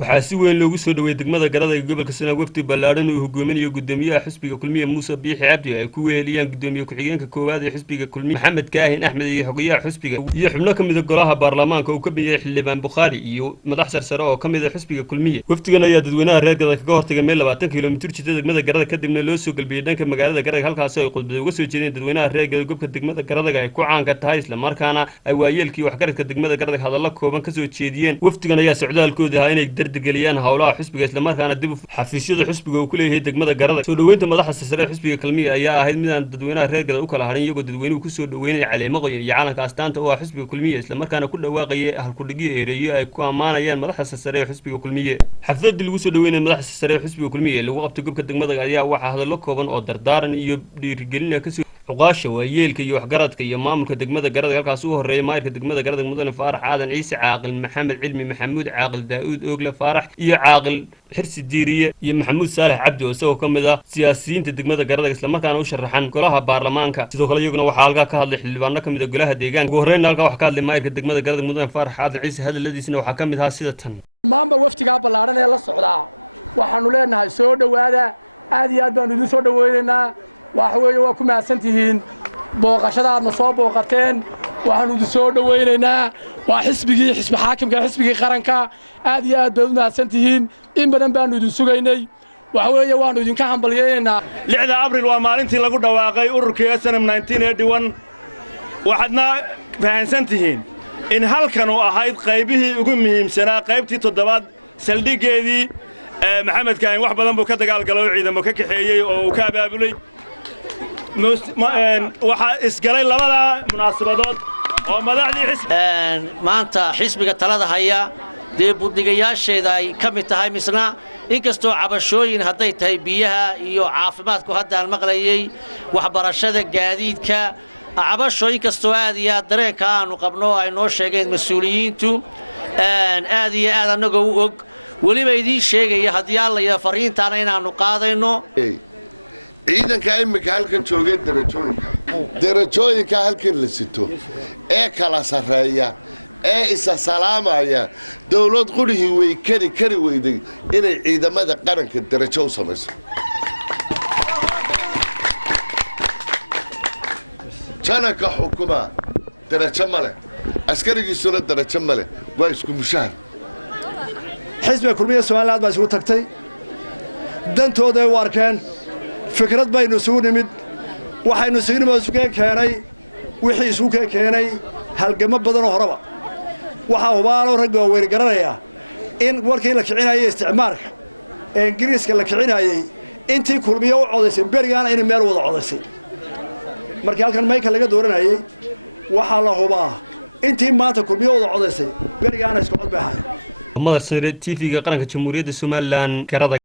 waxaa si weyn loogu soo dhaweeyay degmada Garada ee gobolka Sanaag wafdi ballaaran oo hogaaminayo gudoomiyaha xisbiga kulmiye Muuse Biixi Cabdi ay ku weeliyaan gudoomiye ku-xigeenka koowaad ee xisbiga kulmiye Maxamed Kaahin Axmed iyo xogayaha xisbiga iyo xubno kamid ah golaha baarlamaanka oo ka bixiyay xildhibaan Bukhari iyo madax sare oo kamid ah xisbiga kulmiye wafdigan ayaa dadweynaha reer Garada kaga hortagay meel 20 kiiloomitir jidada degmada Garada kadibna loo soo galbiyay dhanka magaalada Garada halkaas oo ay khudbad uga soo jeedeen dadweynaha reer Garada gobolka degmada Garada ay ku caan ka tahay isla markaana ay waayeelkii waxgaradka degmada Garada hadallo kooban ka soo jeediyeen wafdigan ayaa socdaalkooda ahaa inay dardargeliyaan hawlaha xisbiga isla markaana dib xafiisyada xisbiga uu ku leeyahay degmada Garada soo dhaweynta madaxda sare xisbiga kulmiye ayaa ahayd mid aan dadweynaha reer Garada u kala harin iyagoo dadweynuhu ku soo dhaweynay caleemo qoyan iyo calanka astaanta oo xisbiga kulmiye isla markaana ku dhawaaqay halku dhigii ereeyo ay ku amaanayaan madaxda sare xisbiga kulmiye xafladii lagu soo dhaweynay madaxda sare xisbiga kulmiye lagu qabtay gobolka degmada ayaa waxa hadallo kooban oo dardaaran iyo dhiirigelin ka soo عقاشة ويلك يوحقرتك يا مامك دقمة قرد قال كاسوه الرئي مايرك دقمة قرد مدن فارح عادن عيسى عاقل محمد علمي محمود عاقل داود أوغلا فارح يا عاقل حرس الديرية يا محمود صالح عبده وسوى كم ذا سياسيين تدقمة قرد إسلام كانوا شرحان كلها بارلمانك تدو خلا يقولون وحالك كهذا اللي بارنا كم ذا قلها ديجان وهرين نلقى وحكاد لي مايرك دقمة قرد مدن فارح عادن عيسى هذا الذي سنو حكم ذا سيدة مامبا وفتي قابل لارنا يلا الصعداء وحنو لنا سود وهذا هذه أدنى ندو سود ويننا وحوي وكم عسنتين booqashadaadna soo booqateen waxaanu idin soo dhaweynaynaa waa xisbigii xisbi xaakimka xisbigii qaranka aad iyo aad baad u mahadsantihiin in badan baanu idin sugaynay waxa weeye waanu idinka hambalyeeynaa 6 abriil waa maalintii lagu dhawaaqay ururkii SNM 1981 waxaadna fahansantihiin in halkan uu ahayd qaybihii ugu muhiimsanaa qaybtii 7aad saldhigeedii Maxamed Kaahin wax badan buu ka dagaalgalay ciidamo ka kaxeeyay oo uu ka abaabulay waxa isgalay labada munaasabadood oo madaxdii maanta xisbiga talada haya deebudigayaasheeda ay kamid tahay misna inkastoo cabashooyin haday tahay biyaha iyo caafimaadku hadda aan maqlayay waxbarashada gaadiidka cabashooyin kastoo aad iyo aad dareenka aanu qabno ay noo sheegeen mas'uuliyiintu aad iyo aad anagu u og waliba idin sheegaya hadii alla iyo fariintaana inaanu qaadayno ciidanka imika halkan joogay darajooyinka halkan la sito ee kala sareeya ee isa salaamaya dawlad qurihii way kari weyday inay ciidamada qaranka darajo u samayso janaka xukuma darajo male askarigiisuna darajo male waa isku mushaar xisbiga kulmiye Soomaaliland baa isku tagtay dantooda ay arkeen fikrad baynu isugu nimid waxaynu isugu keenay wixii isugu keenay halgamo badan oo horaba waxa hubaalo rag oo weeri garanaya in warkii la kicinayay isticmaalka ee Ingiriiska la kicinayay intii kulmiye u codaysay berigaan in meel wada codaysay markii halkan Michael laga dooranayay waxa la hubaa intii maanta kulmiye wada codaysay berigaan isku cod baahay مدرسة TV-ga qaranka Jamhuuriyadda Somaliland Garada